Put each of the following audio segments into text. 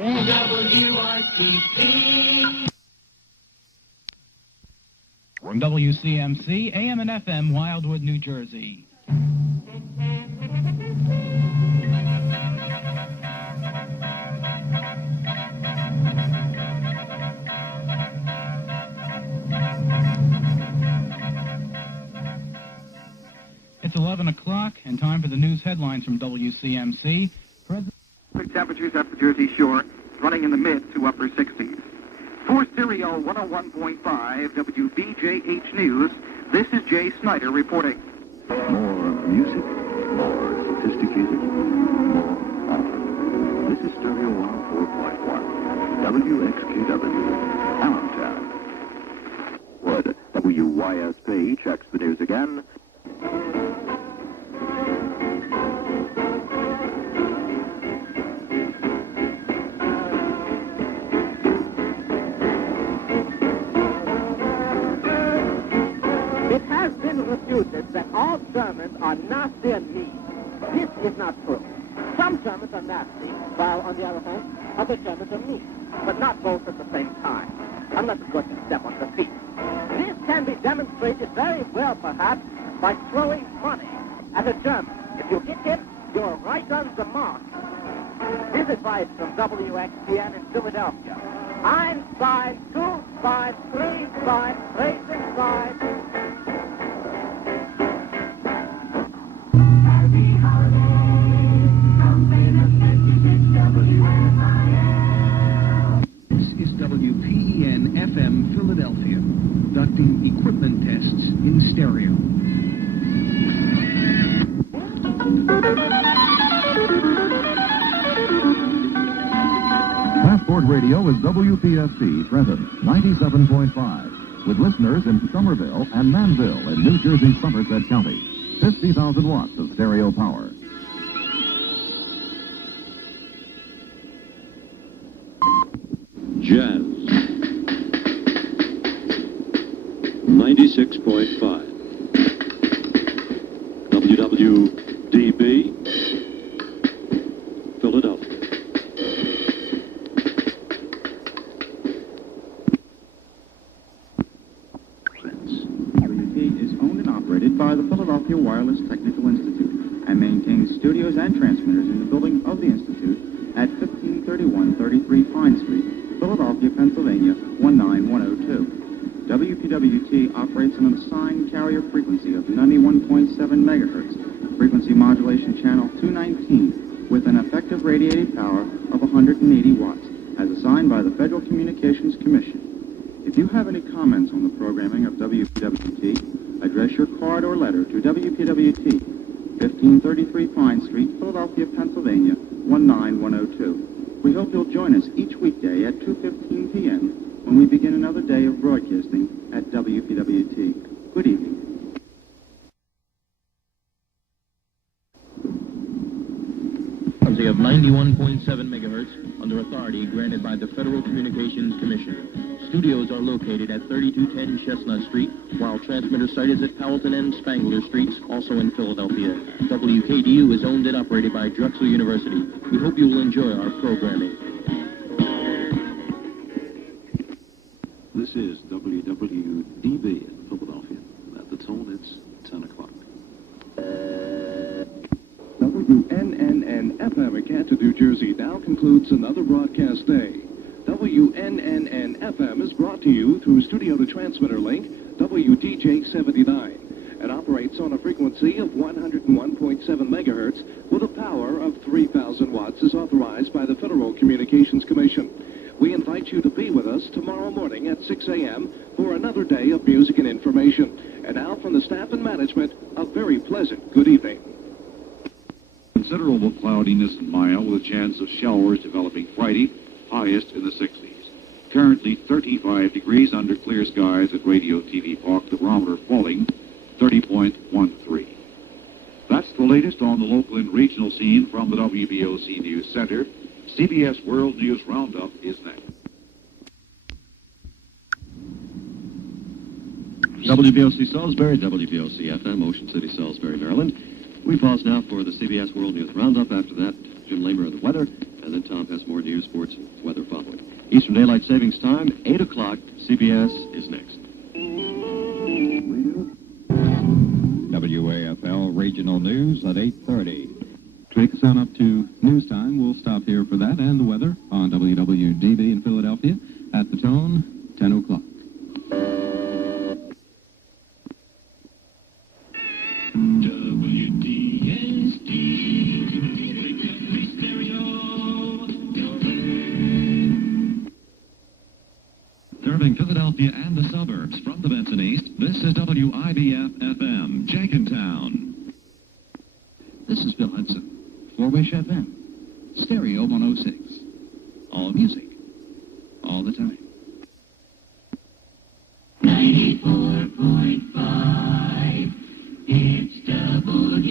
WICP. WCMC, AM and FM, Wildwood, New Jersey. It's 11 o'clock and time for the news headlines from WCMC. Temperatures at the Jersey Shore running in the mid to upper 60s. For Stereo 101.5 WBJH News, this is Jay Snyder reporting. More music, more sophisticated, more often. This is Stereo 104.1 WXKW, Allentown. Wood, WYSP checks the news again. It has been refuted that all Germans are nasty and mean. This is not true. Some Germans are nasty, while on the other hand, other Germans are mean, but not both at the same time, unless of course you step on the feet. This can be demonstrated very well, perhaps, by throwing money at a German. If you hit him, you're right on the mark. This advice from WXPN in Philadelphia. Ein, zwei, two, five, three, five, racing five. Happy holidays from Freedom 56 WFIL. This is WPEN-FM Philadelphia, conducting equipment tests in stereo. Passport Radio is WPSC Trenton 97.5, with listeners in Somerville and Manville in New Jersey, Somerset County. 50,000 watts of stereo power. Jazz 96.5 WWDB Philadelphia. WP is owned and operated by the Philadelphia Wireless Technical Institute and maintains studios and transmitters in the building of the Institute at 1531 33 Pine Street, Philadelphia, Pennsylvania 19102. WPWT operates on an assigned carrier frequency of 91.7 megahertz, frequency modulation channel 219, with an effective radiated power of 180 watts, as assigned by the Federal Communications Commission. If you have any comments on the programming of WPWT, address your card or letter to WPWT, 1533 Pine Street, Philadelphia, Pennsylvania 19102. We hope you'll join us each weekday at 2:15 p.m. when we begin another day of broadcasting at WPWT. Good evening. Frequency of 91.7 megahertz under authority granted by the Federal Communications Commission. Studios are located at 3210 Chestnut Street, while transmitter site is at Powelton and Spangler Streets, also in Philadelphia. WKDU is owned and operated by Drexel University. We hope you will enjoy our programming. This is WWDB in Philadelphia. At the tone, it's 10 o'clock. WNNN-FM in Canton, New Jersey now concludes another broadcast day. WNNN-FM is brought to you through studio-to-transmitter link WDJ79 and operates on a frequency of 101.7 megahertz with a power of 3,000 watts as authorized by the Federal Communications Commission. We invite you to be with us tomorrow morning at 6 a.m. for another day of music and information. And now from the staff and management, a very pleasant good evening. Considerable cloudiness and mild with a chance of showers developing Friday, highest in the 60s. Currently 35 degrees under clear skies at Radio TV Park, the barometer falling 30.13. That's the latest on the local and regional scene from the WBOC News Center. CBS World News Roundup is next. WBOC Salisbury, WBOC-FM, Ocean City, Salisbury, Maryland. We pause now for the CBS World News Roundup. After that, Jim Lamer of the weather. And then Tom has more news, sports, and weather following. Eastern Daylight Savings Time, 8 o'clock. CBS is next. WAFL Regional News at 8:30. Take us on up to news time. We'll stop here for that and the weather on WWDB in Philadelphia at the tone, 10 o'clock. Serving Philadelphia and the suburbs from the Benson East, this is WIBF-FM, Jenkintown. This is Bill Hudson, Four-Wish FM, Stereo 106. All music, all the time. 94.5, it's WCHR,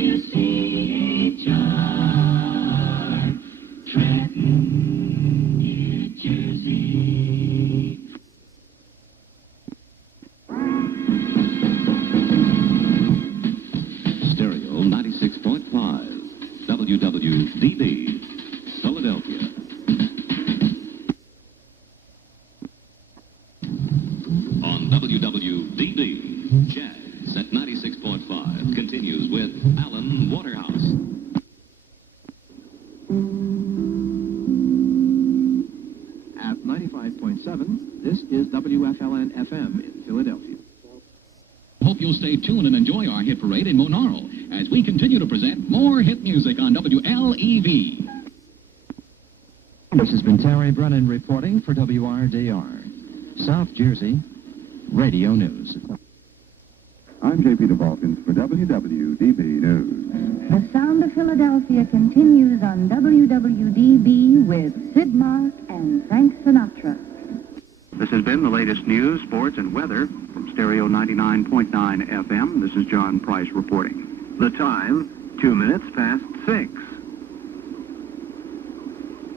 Trenton, New Jersey. Stereo 96.5, WWDB, Philadelphia. On WWDB, Jazz at 96.5 continues with Alan Waterhouse. At 95.7, this is WFLN-FM in Philadelphia. Hope you'll stay tuned and enjoy our hit parade in Monaro as we continue to present more hit music on WLEV. This has been Terry Brennan reporting for WRDR, South Jersey Radio News. I'm J.P. DeValkins for WWDB News. The Sound of Philadelphia continues on WWDB with Sid Mark and Frank Sinatra. This has been the latest news, sports, and weather from Stereo 99.9 FM. This is John Price reporting. The time, 2 minutes past 6.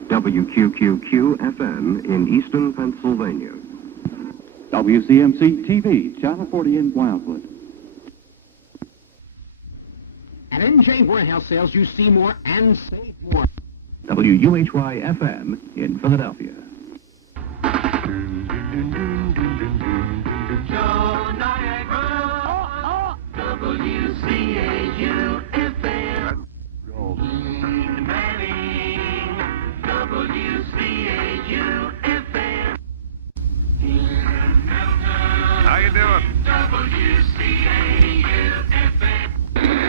WQQQ-FM in Easton, Pennsylvania. WCMC-TV, Channel 40 in Wildwood. At NJ Warehouse Sales, you see more and save more. WUHY-FM in Philadelphia. Joe Niagara, WCAU-FM. Manning, WCAU-FM. How you doing? WCAU-FM.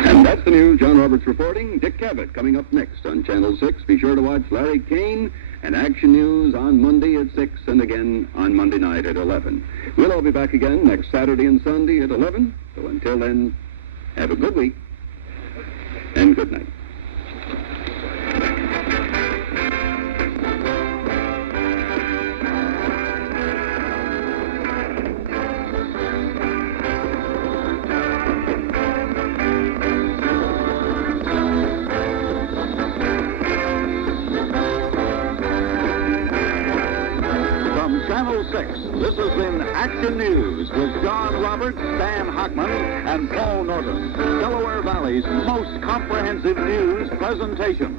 And that's the news. John Roberts reporting. Dick Cavett coming up next on Channel 6. Be sure to watch Larry Kane and Action News on Monday at 6 and again on Monday night at 11. We'll all be back again next Saturday and Sunday at 11. So until then, have a good week and good night. Channel 6. This has been Action News with John Roberts, Stan Hockman, and Paul Norton. Delaware Valley's most comprehensive news presentation.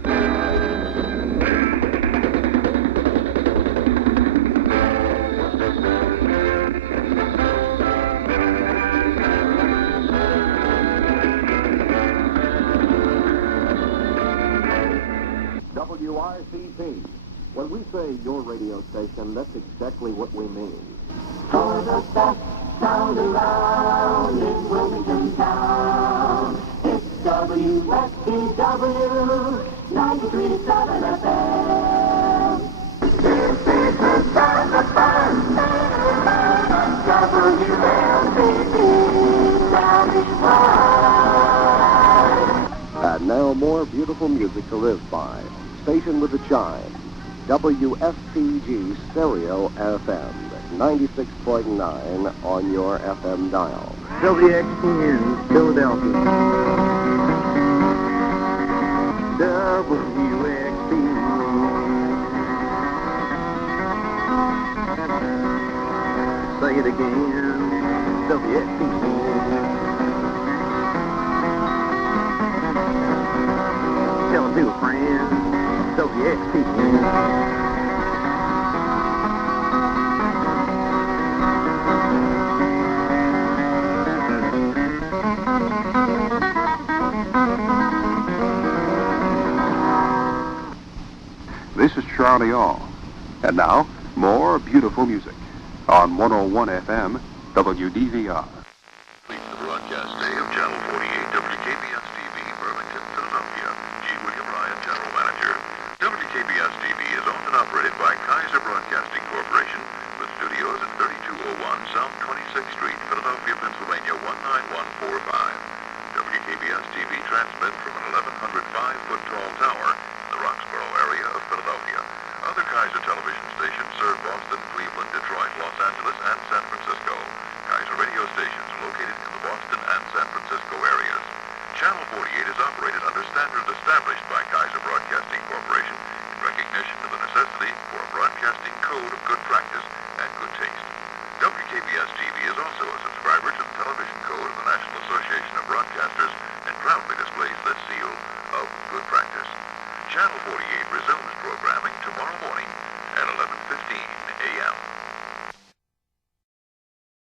WICP. When we say your radio station, that's exactly what we mean. For the best sound around in Wilmington town, it's WSBW 93.7 FM. This is the sound of fun. WLCP 95. And now more beautiful music to live by. Station with the chime. WFPG Stereo FM, 96.9 on your FM dial. WXPN, Philadelphia. WXPN. Say it again. WXPN. Tell it to a friend. WXPN. WPEN. This is Charlie All. And now, more beautiful music on 101 FM, WDVR. The broadcast day of Channel 48 WKBS-TV, Burlington, Philadelphia. G. William Ryan, General Manager. WKBS-TV is owned and operated by Kaiser Broadcasting Corporation with studios at 3201 South 26th Street, Philadelphia, Pennsylvania 19145. WKBS-TV transmits from an 1,105-foot tall tower in the Roxborough area of Philadelphia. Other Kaiser television stations serve Boston, Cleveland, Detroit, Los Angeles, and San Francisco. Kaiser radio stations are located in the Boston and San Francisco areas. Channel 48 is operated under standards established by Kaiser Broadcasting Corporation in recognition of the necessity for a broadcasting code of good practice and good taste. WKBS-TV is also a subscriber to the Television Code of the National Association of Broadcasters